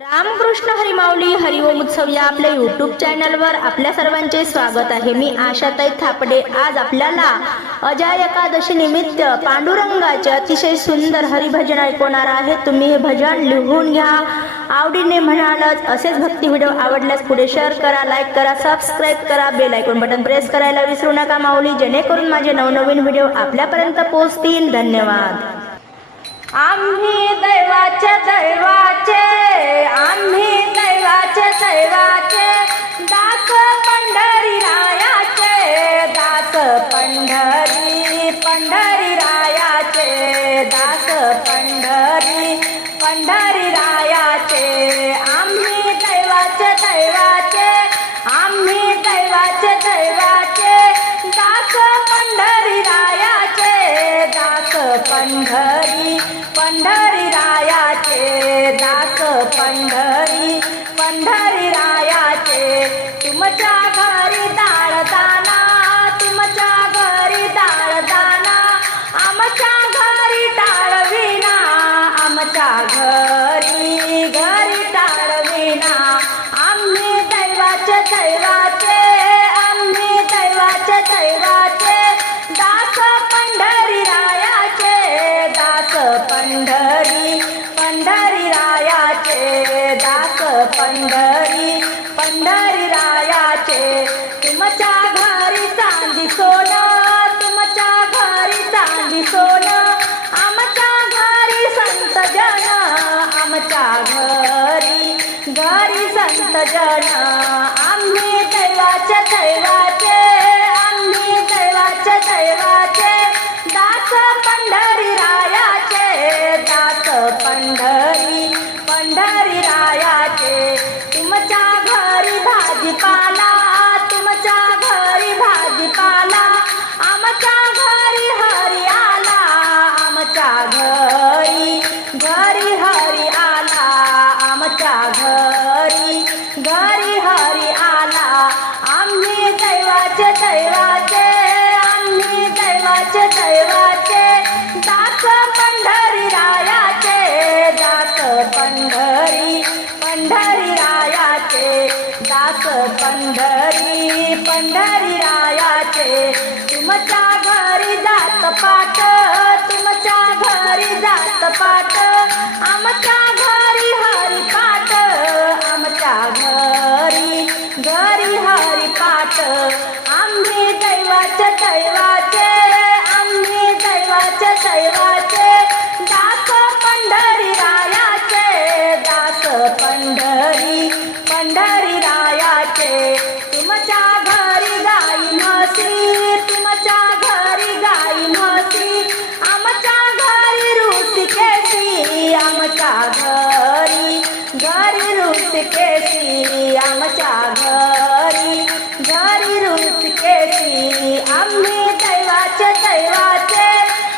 रामकृष्ण हरिमाऊली हरिओम उत्सव या आपल्या यूट्यूब चॅनलवर आपल्या सर्वांचे स्वागत आहे. मी आशाताई थापडे. आज आपल्याला अजय एकादशी निमित्त पांडुरंगाचे अतिशय सुंदर हरिभजन ऐकवणार आहे. तुम्ही हे भजन लिहून घ्या. आवडीने म्हणालच असेच भक्ती व्हिडिओ आवडल्यास पुढे शेअर करा लाईक करा सबस्क्राईब करा बेल ऐकून बटन प्रेस करायला विसरू नका माऊली. जेणेकरून माझे नवनवीन व्हिडिओ आपल्यापर्यंत पोहोचतील. धन्यवाद. आम्ही दैवाचे दैवाचे. आम्ही दैवाचे दैवाचे. दास पंढरी रायाचे. दास पंढरी पंढरी रायाचे. दास पंढरी पंढरी रा घरी घरी ताळविना आम्ही दैवाचे दैवाचे आम्ही दैवाचे दैवाचे. दास पंढरी रायाचे दास पंढरी पंढरी रायाचे. दास पंढरी पंढरी रायाचे. तुमच्या घरी चांदी सोड घरी घरी संत जन. आम्ही दैवाचे दैवाचे आम्ही दैवाचे दैवाचे. दास पंढरी रायाचे दास पंढरी पंढरी रायाचे. तुमच्या घरी भाजीपाला तुमच्या घरी भाजीपाला. आमच्या घरी हरी आला आमच्या घरी मी पंढरी रायाचे तुमच्या घरी जात पाट तुमच्या घरी जात पाट आमच्या घरी घरी ऋषिकेशी आमच्या घरी. घरी ऋषिकेशी आम्ही दैवाचे दैवाचे.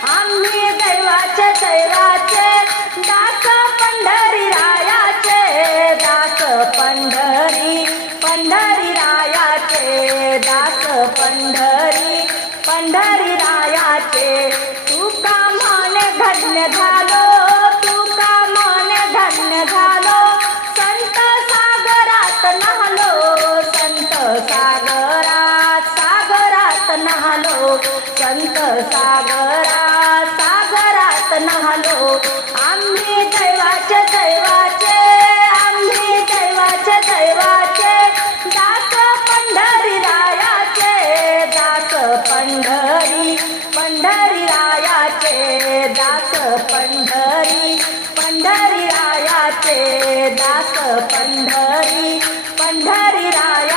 आम्ही दैवाचे दैवाचे. दास पंढरी रायाचे दास पंढरी. पंढरी रायाचे दास पंढरी. पंढरी रायाचे. तू का म्हणे सागरा सागरात नहालो. आम्ही दैवाचे दैवाचे आम्ही दैवाचे दैवाचे. दास पंढरी रायाचे दास पंढरी पंढरी रायाचे दास पंढरी पंढरी रायाचे दास पंढरी पंढरी राया